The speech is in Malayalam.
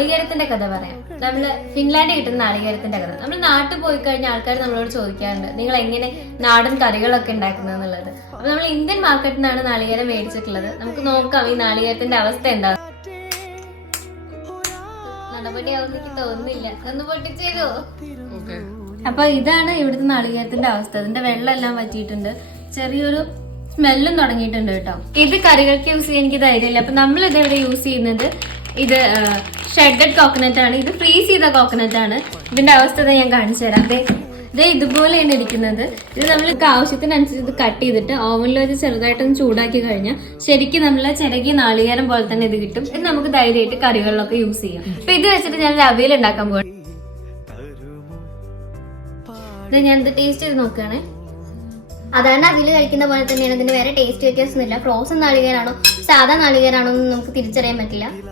നാളികേരത്തിന്റെ കഥ പറയാം. നമ്മൾ ഫിൻലാൻഡിൽ കിട്ടുന്ന നാളികേരത്തിന്റെ കഥ. നമ്മൾ നാട്ടിൽ പോയി കഴിഞ്ഞാൽ ആൾക്കാർ നമ്മളോട് ചോദിക്കാറുണ്ട് നിങ്ങൾ എങ്ങനെ നാടൻ കറികളൊക്കെ ഉണ്ടാക്കുന്നത് എന്നുള്ളത്? അപ്പൊ നമ്മൾ ഇന്ത്യൻ മാർക്കറ്റിൽ നിന്നാണ് നാളികേരം മേടിച്ചിട്ടുള്ളത്. നമുക്ക് നോക്കാം ഈ നാളികേരത്തിന്റെ അവസ്ഥ എന്താ? നടപടിയാവുന്ന എനിക്ക് തോന്നുന്നില്ല. ഒന്ന് പൊട്ടിച്ചേരോ? അപ്പൊ ഇതാണ് ഇവിടുത്തെ നാളികേരത്തിന്റെ അവസ്ഥ. അതിന്റെ വെള്ളം എല്ലാം പറ്റിയിട്ടുണ്ട് ചെറിയൊരു സ്മെല്ലും തുടങ്ങിയിട്ടുണ്ട് കേട്ടോ. ഇത് കറികൾക്ക് യൂസ് ചെയ്യാൻ എനിക്ക് ധൈര്യമില്ല. അപ്പൊ നമ്മൾ ഇതെവിടെ യൂസ് ചെയ്യുന്നത് ഇത് ഷെഡഡ് കോക്കനട്ട് ആണ്. ഇത് ഫ്രീസ് ചെയ്ത കോക്കനട്ട് ആണ്. ഇതിന്റെ അവസ്ഥ ഞാൻ കാണിച്ചു തരാം. ദേ ദേ ഇതുപോലെയാണ് ഇരിക്കുന്നത്. ഇത് നമ്മൾ ആവശ്യത്തിനനുസരിച്ച് ഇത് കട്ട് ചെയ്തിട്ട് ഓവനിൽ വെച്ച് ചെറുതായിട്ടൊന്ന് ചൂടാക്കി കഴിഞ്ഞാൽ ശരിക്കും നമ്മൾ ചിരകിയ നാളികേരം പോലെ തന്നെ ഇത് കിട്ടും. ഇത് നമുക്ക് ധൈര്യമായിട്ട് കറികളിലൊക്കെ യൂസ് ചെയ്യാം. അപ്പൊ ഇത് വെച്ചിട്ട് ഞാൻ അവയിൽ ഉണ്ടാക്കാൻ പോകണം ഇത് ഞാൻ ഇത് ടേസ്റ്റ് ചെയ്ത് നോക്കുകയാണേ അതാണ് അവിൽ കഴിക്കുന്ന പോലെ തന്നെയാണ്. ഇതിന് വേറെ ടേസ്റ്റ് വ്യത്യാസമൊന്നുമില്ല. ഫ്രോസൺ നാളികേരാണോ? സാധാ നാളികേരാണോ എന്ന് നമുക്ക് തിരിച്ചറിയാൻ പറ്റില്ല.